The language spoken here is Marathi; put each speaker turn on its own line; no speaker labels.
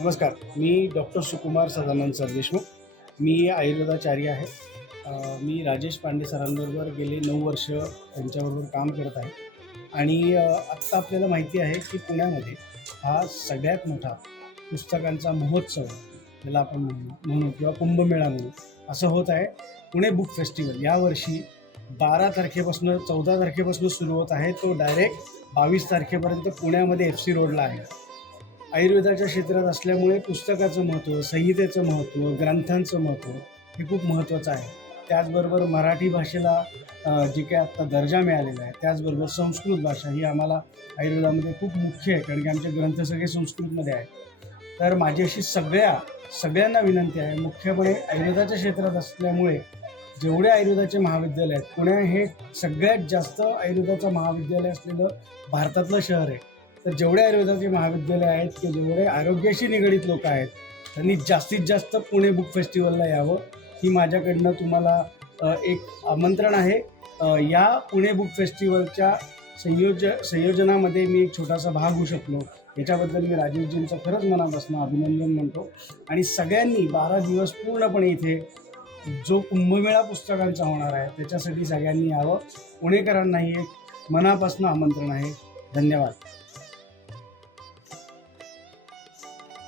नमस्कार मी डॉक्टर सुकुमार सदानंद सरदेशमुख मी आयुर्वेदाचार्य आहे. मी राजेश पांडे सरांबरोबर गेले नऊ वर्ष त्यांच्याबरोबर काम करत आहे. आणि आत्ता आपल्याला माहिती आहे की पुण्यामध्ये हा सगळ्यात मोठा पुस्तकांचा महोत्सव ज्याला आपण म्हणू म्हणू किंवा कुंभमेळा म्हणू असं होत आहे. पुणे बुक फेस्टिवल यावर्षी बारा तारखेपासून चौदा तारखेपासून सुरू होत आहे. तो डायरेक्ट बावीस तारखेपर्यंत पुण्यामध्ये एफ सी रोडला आहे. आयुर्वेदाच्या क्षेत्रात असल्यामुळे पुस्तकाचं महत्त्व संहितेचं महत्त्व ग्रंथांचं महत्त्व हे खूप महत्त्वाचं आहे. त्याचबरोबर मराठी भाषेला जे काही आत्ता दर्जा मिळालेला आहे त्याचबरोबर संस्कृत भाषा ही आम्हाला आयुर्वेदामध्ये खूप मुख्य आहे कारण की आमचे ग्रंथ सगळे संस्कृतमध्ये आहेत. तर माझी अशी सगळ्या सगळ्यांना विनंती आहे मुख्यपणे आयुर्वेदाच्या क्षेत्रात असल्यामुळे जेवढे आयुर्वेदाचे महाविद्यालय आहेत पुणे हे सगळ्यात जास्त आयुर्वेदाचं महाविद्यालय असलेलं भारतातलं शहर आहे. तर जेवढे आयुर्वेदाचे महाविद्यालय आहेत की जेवढे आरोग्याशी निगडीत लोक आहेत त्यांनी जास्तीत जास्त पुणे बुक फेस्टिवलला यावं. ही माझ्याकडनं तुम्हाला एक आमंत्रण आहे. या पुणे बुक फेस्टिवलच्या संयोज संयोजनामध्ये मी एक छोटासा भाग होऊ शकलो. याच्याबद्दल मी राजेशजींचं खरंच मनापासून अभिनंदन म्हणतो. आणि सगळ्यांनी बारा दिवस पूर्णपणे इथे जो कुंभमेळा पुस्तकांचा होणार आहे त्याच्यासाठी सगळ्यांनी यावं. पुणेकरांनाही एक मनापासून आमंत्रण आहे. धन्यवाद.